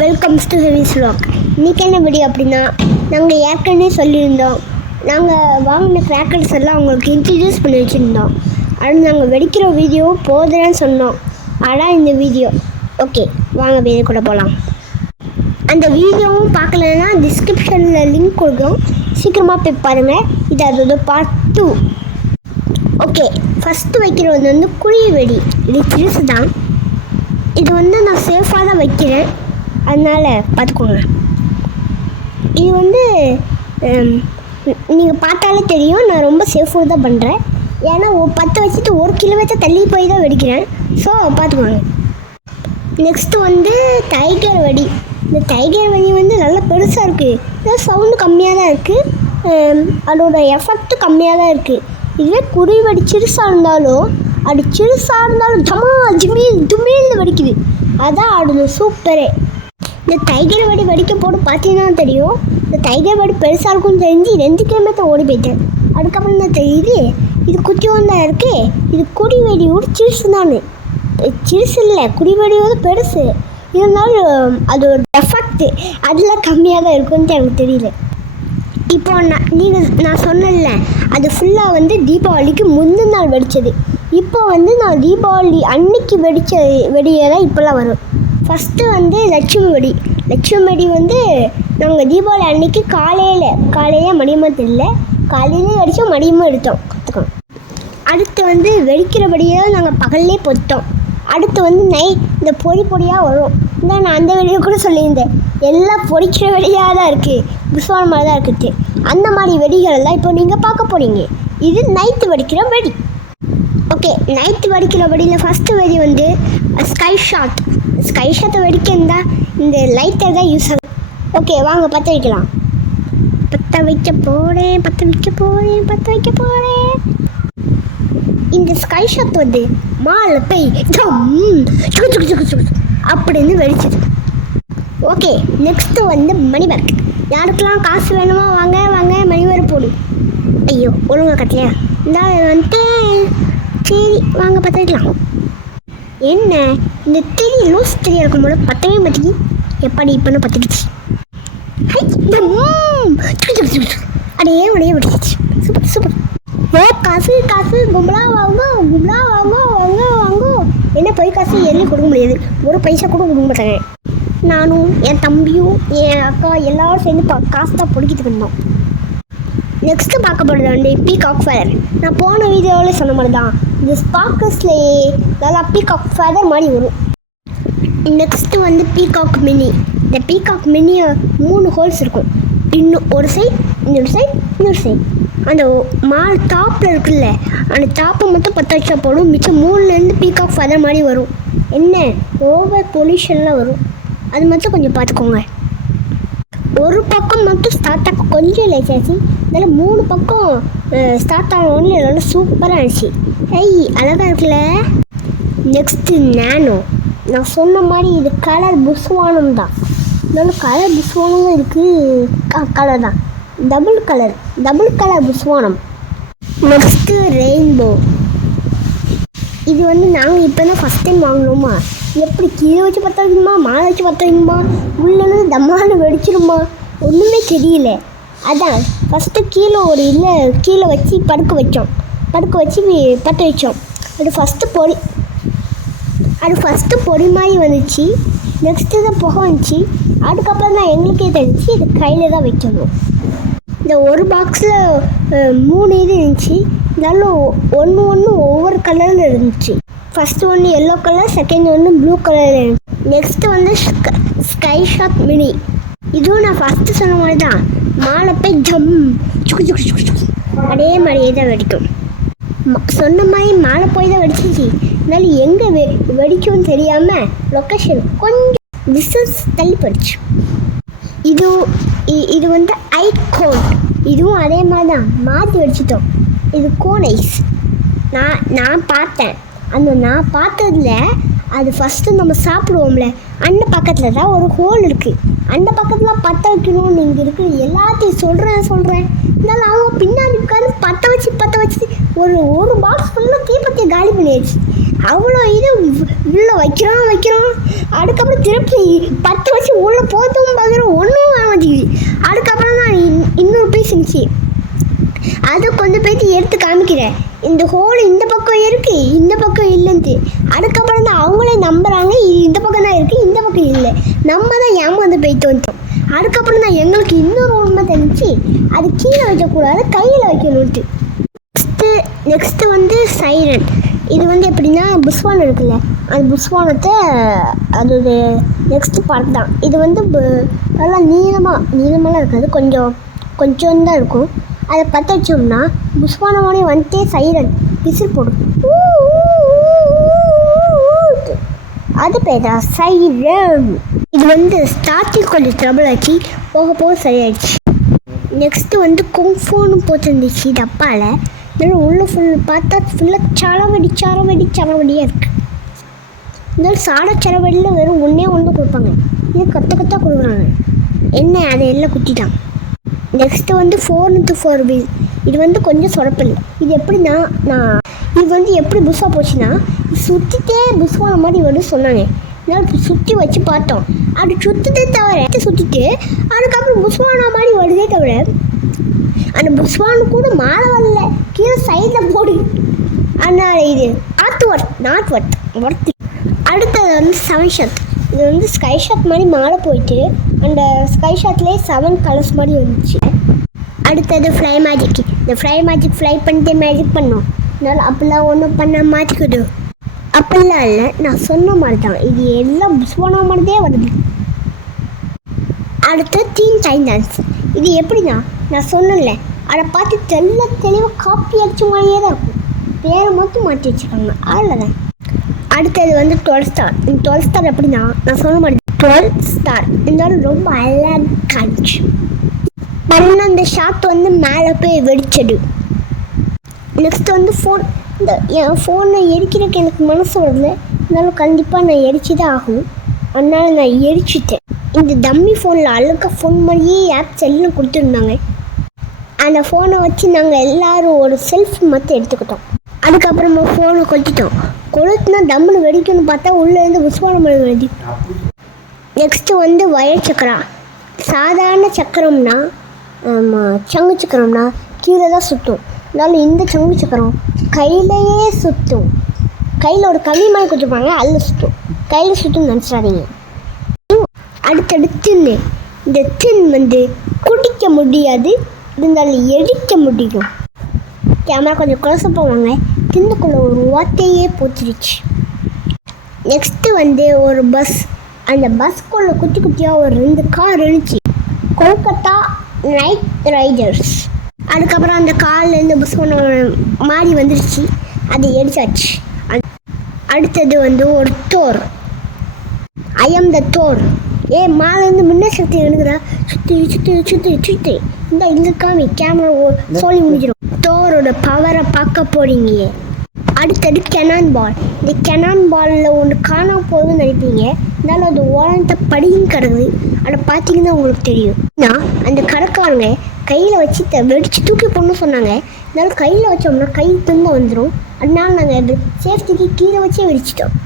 Welcomes to ஹெவிஸ் vlog இன்றைக்கி என்ன video அப்படின்னா நாங்கள் ஏற்கனவே சொல்லியிருந்தோம். நாங்கள் வாங்கின கிராக்கர்ஸ் எல்லாம் அவங்களுக்கு இன்ட்ரடியூஸ் பண்ணி வச்சுருந்தோம். அது நாங்கள் வெடிக்கிற வீடியோ போதுன்னு சொன்னோம். ஆனால் இந்த வீடியோ ஓகே வாங்க வீடியோ கூட போகலாம் அந்த வீடியோவும் பார்க்கலன்னா டிஸ்கிரிப்ஷனில் லிங்க் கொடுக்கும். சீக்கிரமாக போய் பாருங்கள் இது அதோட பார்ட் டூ ஓகே ஃபஸ்ட்டு வைக்கிறது வந்து குழி வெடி. இது சிறுசு தான். இது வந்து நான் சேஃபாக தான் வைக்கிறேன். அதனால் பார்த்துக்கோங்க. இது வந்து நீங்கள் பார்த்தாலே தெரியும். நான் ரொம்ப சேஃபாக தான் பண்ணுறேன் ஏன்னா ஒரு பத்து வச்சுட்டு ஒரு கிலோமீட்டர் தள்ளி போய் தான் வெடிக்கிறேன். ஸோ பார்த்துக்கோங்க. நெக்ஸ்ட்டு வந்து டைகர் வெடி. இந்த டைகர் வெடி வந்து நல்லா பெருசாக இருக்குது சவுண்டு கம்மியாக தான் இருக்குது அதோட எஃபெக்ட்டு கம்மியாக தான் இருக்குது இதுவே குருவி வெடி சிறுசாக இருந்தாலும் அது சிறுசாக இருந்தாலும் ஜமா ஜிமீல் துமீல்னு வெடிக்குது. அதான் அதோட சூப்பரே இந்த டைகர் வடி வெடிக்க போட்டு பார்த்தீங்கன்னா தெரியும். இந்த டைகர் வடி பெருசாக இருக்கும்னு தெரிஞ்சு ரெண்டு கிலோமீட்டர் ஓடி போயிட்டேன். அதுக்கப்புறம் தான் தெரியுது இது குட்டியோண்டா இருக்கு. இது குடி வெடியோட சிறுசு தானே. சிறுசு இல்லை குடி வெடியோட பெருசு. இருந்தாலும் அது ஒரு எஃபெக்ட் அதில் கம்மியாக தான் இருக்கும்னு எனக்கு தெரியல. இப்போ நான் நீங்கள் நான் சொன்னேன்ல அது ஃபுல்லாக வந்து தீபாவளிக்கு முந்தின நாள் வெடித்தது இப்போ வந்து நான் தீபாவளி அன்னைக்கு வெடித்த வெடியை தான் இப்போல்லாம் வரும். ஃபஸ்ட்டு வந்து லட்சுமி வடி லட்சுமி வடி வந்து நாங்கள் தீபாவளி அன்னைக்கு காலையில் காலையில் மடியமாக தெரியல காலையிலேயே அடித்தோம் மடியமாக எடுத்தோம். கற்றுக்கோம் அடுத்து வந்து வெடிக்கிறபடியாக நாங்கள் பகல்லே பொத்தோம். அடுத்து வந்து நை இந்த பொடி பொடியாக வரும். இந்த நான் அந்த வெடியை கூட சொல்லியிருந்தேன். எல்லாம் பொடிக்கிற வெடியாக தான் இருக்குது புஸ்வான மாதிரி தான் இருக்குது. அந்த மாதிரி வெடிகள் எல்லாம் இப்போ நீங்கள் பார்க்க போகிறீங்க இது நைட்டு வெடிக்கிற வெடி. ஓகே நைட்டு வெடிக்கிற வெடியில் ஃபஸ்ட்டு வெடி வந்து ஸ்கை ஷாட் ஸ்கை ஷாட்டை வெடிக்க இருந்தால் இந்த லைட்டர் தான் யூஸ் ஆகும் ஓகே வாங்க பற்ற வைக்கலாம். பற்ற வைக்க போகிறேன் பற்ற வைக்க போகிறேன் பற்ற வைக்க போகிறேன் இந்த ஸ்கை ஷாட் வந்து மாலை போய். சுக்கு சுக்கு சுக்கு சுக்கு அப்படின்னு வெடிச்சது ஓகே நெக்ஸ்ட்டு வந்து மணி பேக் யாருக்கெல்லாம் காசு வேணுமோ வாங்க வாங்க மணி பேக் போடு. ஐயோ ஒழுங்காக கட்டலையா? இந்த வந்துட்டு சரி வாங்க பார்த்துக்கலாம் என்ன? இந்த திரி லூஸ் இருக்கும் போது பத்தவே மாட்டேங்கி. எப்படி இப்போன்னு பத்துக்கிச்சு. அடையே உடைய விட்டுச்சு சூப்பர் சூப்பர். ஓ காசு காசு. கும்பலா வாங்கோ கும்பலா வாங்க வாங்க வாங்க. என்ன போய் காசு எள்ளி கொடுக்க முடியாது. ஒரு பைசா கூட கொடுக்க மாட்டாங்க. நானும் என் தம்பியும் என் அக்கா எல்லாரும் சேர்ந்து பா காசு தான் பிடிக்கிட்டு இருந்தோம். நெக்ஸ்ட்டு பார்க்க போகிறது வந்து பீகாக் ஃபயர் நான் போன வீடியோவில் சொன்ன மாதிரி தான் இந்த ஸ்பார்க்கஸ்லேயே நல்லா பீகாக் ஃபேதர் மாதிரி வரும். நெக்ஸ்ட்டு வந்து பீகாக் மினி இந்த பீகாக் மினி மூணு ஹோல்ஸ் இருக்கும். இன்னும் ஒரு சைட் இன்னொரு சைட் இன்னொரு சைட் அந்த மால் டாப்பில் இருக்குல்ல அந்த டாப்பை மட்டும் பற்ற வச்சா போடும் மிச்சம் மூணுலேருந்து பீகாக் ஃபெதர் மாதிரி வரும். என்ன? ஓவர் பொல்யூஷன்லாம் வரும். அது மட்டும் கொஞ்சம் பார்த்துக்கோங்க. ஒரு பக்கம் மட்டும் ஸ்டார்ட் ஆக கொஞ்சம் லேட் ஆச்சு. இதில் மூணு பக்கம் ஸ்டார்ட் ஆன ஒன்று நல்லா சூப்பராக இருந்துச்சு. ஹெய் அழகாக இருக்குல்ல நெக்ஸ்ட்டு நேனோ நான் சொன்ன மாதிரி இது கலர் புஸ்வானம் தான். நல்ல கலர் புஸ்வானம் இருக்குது கலர் தான். டபுள் கலர் டபுள் கலர் புஸ்வானம். நெக்ஸ்ட்டு ரெயின்போ இது வந்து நாங்கள் இப்போ தான் ஃபஸ்ட் டைம் வாங்கினோமா? எப்படி கீழே வச்சு பற்ற வைக்கணுமா? மாலை வச்சு பற்ற வைக்கணுமா? உள்ளே தம்மானு வெடிச்சிருமா? ஒன்றுமே தெரியல. அதான் ஃபஸ்ட்டு கீழே ஒரு இல்லை கீழே வச்சு படுக்க வச்சோம். அடுக்கு வச்சு வி- பற்ற வச்சோம். அது ஃபஸ்ட்டு பொடி அது ஃபஸ்ட்டு பொடி மாதிரி வந்துச்சு. நெக்ஸ்ட்டு தான் புகை வந்துச்சு. அதுக்கப்புறம் தான் எங்களுக்கே தெரிஞ்சு இது கையில் தான் வைக்கணும். இந்த ஒரு பாக்ஸில் மூணு இது இருந்துச்சு. இருந்தாலும் ஒன்று ஒன்று ஒவ்வொரு கலரில் இருந்துச்சு. ஃபஸ்ட்டு ஒன்று எல்லோ கலர் செகண்ட் ஒன்று ப்ளூ கலரில் இருந்துச்சு. நெக்ஸ்ட்டு வந்து ஸ்கை ஷாட் மினி இதுவும் நான் ஃபஸ்ட்டு சொன்ன மாதிரி தான். மாலை போய் ஜம் சுக்கு சுக்கு சுக்கு சுக்கு அதே மாதிரியே தான் வெடிக்கும். சொன்ன மாதிரி மாலை போய் தான் வெடிச்சிச்சு. இருந்தாலும் எங்கே வெ வெடிக்கும்னு தெரியாமல் லொக்கேஷன் கொஞ்சம் டிஸ்டன்ஸ் தள்ளி போயிடுச்சு. இது இ- இது வந்து ஐ கோன் இதுவும் அதே மாதிரி தான். மாற்றி வச்சுட்டோம் இது கோன் ஐஸ் நான் நான் பார்த்தேன். அந்த நான் பார்த்ததுல அது ஃபஸ்ட்டு நம்ம சாப்பிடுவோம்ல. அந்த பக்கத்தில் தான் ஒரு ஹோல் இருக்குது அந்த பக்கத்தில் பற்ற வைக்கணும்னு இங்கே இருக்குது எல்லாத்தையும் சொல்கிறேன் சொல்கிறேன் இருந்தாலும் அவங்க பின்னாடி உட்காந்து பற்ற வச்சு பற்ற வச்சு ஒரு ஒரு பாக்ஸ் ஃபுல்லாக தீபத்தை காலி பண்ணியாச்சு. அவ்வளோ இது உள்ளே வைக்கிறோம் வைக்கிறோம். அதுக்கப்புறம் திருப்பி பத்து வச்சு உள்ளே போத்தவும் பார்க்குறோம் ஒன்றும் வர மாட்டேங்குது. அதுக்கப்புறம் தான் இன்னொரு பீஸ் இருந்துச்சு. அது கொஞ்சம் பேர்த்து எடுத்து காமிக்கிறேன். இந்த ஹோல் இந்த பக்கம் இருக்குது இந்த பக்கம் இல்லைன்ட்டு. அதுக்கப்புறம் தான் அவங்களே நம்புகிறாங்க இது இந்த பக்கம் தான் இருக்குது இந்த பக்கம் இல்லை. நம்ம தான் ஏமாந்து போயிட்டு வந்துட்டோம் அதுக்கப்புறம் தான் எங்களுக்கு இன்னொரு உண்மை தெரிஞ்சு அது கீழே வைக்கக்கூடாது கையில் வைக்கணும்ட்டு நெக்ஸ்ட்டு வந்து சைரன் இது வந்து எப்படின்னா புஸ்வானம் இருக்குல்ல. அந்த புஸ்வானத்தை அதோட நெக்ஸ்ட் பார்ட் தான். இது வந்து நல்லா நீளமாக நீளமெல்லாம் இருக்காது. கொஞ்சம் கொஞ்சம் தான் இருக்கும். அதை பற்ற வச்சோம்னா புஸ்வானமோடய வந்துட்டே சைரன் விசில் போடும். அது பேர் தான் சைரன் இது வந்து ஸ்டார்டிங் கொஞ்சம் ட்ரபிள் ஆச்சு. போக போக சரியாயிடுச்சு. நெக்ஸ்ட்டு வந்து குங்ஃபோன்னு போட்டிருந்துச்சு டப்பாவில் இருந்தாலும் உள்ளே ஃபுல் பார்த்தா ஃபுல்லாக சரவடி சரவடி சரவடியாக இருக்குது இருந்தாலும் சாட சரவடியில் வெறும் ஒன்றே ஒன்று கொடுப்பாங்க. இது கொத்த கொத்தா கொடுக்குறாங்க. என்ன? அதை எல்லாம் குத்திட்டான். நெக்ஸ்ட்டு வந்து ஃபோர் இன்ட்டு ஃபோர் வீல் இது வந்து கொஞ்சம் சொரப்பில் இது எப்படின்னா நான் இது வந்து எப்படி புதுசாக போச்சுன்னா சுற்றிட்டே புஷ்வான மாதிரி வந்து சொன்னாங்க. இதனால் சுற்றி வச்சு பார்த்தோம். அப்படி சுற்றுதே தவிர சுற்றிட்டு அதுக்கப்புறம் புஷ்வானா மாதிரி வருதே தவிர அந்த புஷ்வானு கூட மாலை வரல. கீழே சைடில் போடு. அதனால் இது ஆத்து ஒர்த் நாட் ஒர்த் ஒர்த் அடுத்தது வந்து செவன் ஷாட் இது வந்து ஸ்கை ஷாட் மாதிரி மாலை போயிட்டு அந்த ஸ்கை ஷாட்லேயே செவன் கலர்ஸ் மாதிரி வந்துச்சு. அடுத்தது ஃப்ளை மேஜிக் இந்த ஃப்ளை மேஜிக் ஃப்ளை பண்ணிட்டு மேஜிக் பண்ணோம். அதனால் அப்படிலாம் ஒன்றும் பண்ண மாட்டிக்குது அப்படிலாம் இல்லை நான் சொன்ன மாதிரி தான் இது எல்லாம் புஷ்வானா மாதிரியே வருது. அடுத்து சைன் டான்ஸ் இது எப்படின்னா நான் சொன்னேன்ல அதை பார்த்து தெல்ல தெளிவாக காப்பி அடிச்ச மாதிரியே தான் இருக்கும். பேரை மட்டும் மாற்றி வச்சுருக்காங்க. அதில் தான். அடுத்தது வந்து டுவெல் ஸ்டார் இந்த டுவெல் ஸ்டார் எப்படின்னா நான் சொன்ன மாதிரி டுவெல் ஸ்டார் இருந்தாலும் ரொம்ப அழகாக இருந்துச்சு. அந்த ஷாட் வந்து மேலே போய் வெடிச்சது. நெக்ஸ்ட் வந்து ஃபோன் இந்த என் ஃபோனை எரிக்கிறதுக்கு எனக்கு மனசு வரல. இருந்தாலும் கண்டிப்பாக நான் எரிச்சு தான் ஆகும் அதனால் நான் எரிச்சிட்டேன். இந்த டம்மி ஃபோனில் அழுக்க ஃபோன் மாதிரியே ஆப்ஸ் எல்லாம் கொடுத்துருந்தாங்க. அந்த ஃபோனை வச்சு நாங்கள் எல்லாரும் ஒரு செல்ஃபி மட்டும் எடுத்துக்கிட்டோம். அதுக்கப்புறமா ஃபோனை கொளுத்திட்டோம். கொளுத்துனா டம்முன்னு வெடிக்கணும்னு பார்த்தா உள்ளேருந்து உஸ்மான மழை வெடி நெக்ஸ்ட்டு வந்து வயர் சக்கரம். சாதாரண சக்கரம்னா ஆமாம் சங்கு சக்கரம்னா கீழே தான் சுற்றும் இருந்தாலும் இந்த சங்கு சக்கரம் கையிலையே சுற்றும் கையில் ஒரு கம்மி மாதிரி கொடுத்துருப்பாங்க அதில் சுற்றும் கையில் சுற்றும் நினச்சிடாதீங்க. அடுத்தடுத்து இந்த தின் வந்து குடிக்க முடியாது இருந்தாலும் எடிக்க முடியும். கேமரா கொஞ்சம் குழச போவாங்க. திண்டுக்குள்ளே ஒரு ஓட்டையே போச்சிருச்சு நெக்ஸ்ட்டு வந்து ஒரு பஸ் அந்த பஸ்க்குள்ளே குட்டி குட்டியாக ஒரு ரெண்டு கார் இருந்துச்சு. கொல்கத்தா நைட் ரைடர்ஸ் அதுக்கப்புறம் அந்த கார்லேருந்து பஸ் ஒன்று மாறி வந்துருச்சு. அது எரிச்சாச்சு. அடுத்தது வந்து ஒரு Thor. I am the Thor. ஏ மாலேருந்து முன்ன சக்தி எடுக்கிறா சுற்றி சுற்றி சுற்றி சுற்றி இந்த இங்கே காமி கேமரா சொல்லி முடிஞ்சிடும். தோரோட பவரை பார்க்க போறீங்க. அடுத்தது கெனான் பால் இந்த கெனான் பாலில் ஒன்று காணாம போகுதுன்னு நினைப்பீங்க. இருந்தாலும் அது ஓரத்தை படியும் கிடக்குது அதை பார்த்தீங்கன்னா உங்களுக்கு தெரியும். நான் அந்த கடைக்காரங்க கையில் வச்சு த வெடிச்சு தூக்கி போடணும்னு சொன்னாங்க. இருந்தாலும் கையில் வச்சோம்னா கை திரும்ப வந்துடும் அதனால நாங்கள் சேஃப்டிக்கு கீழே வச்சே வெடிச்சிட்டோம்.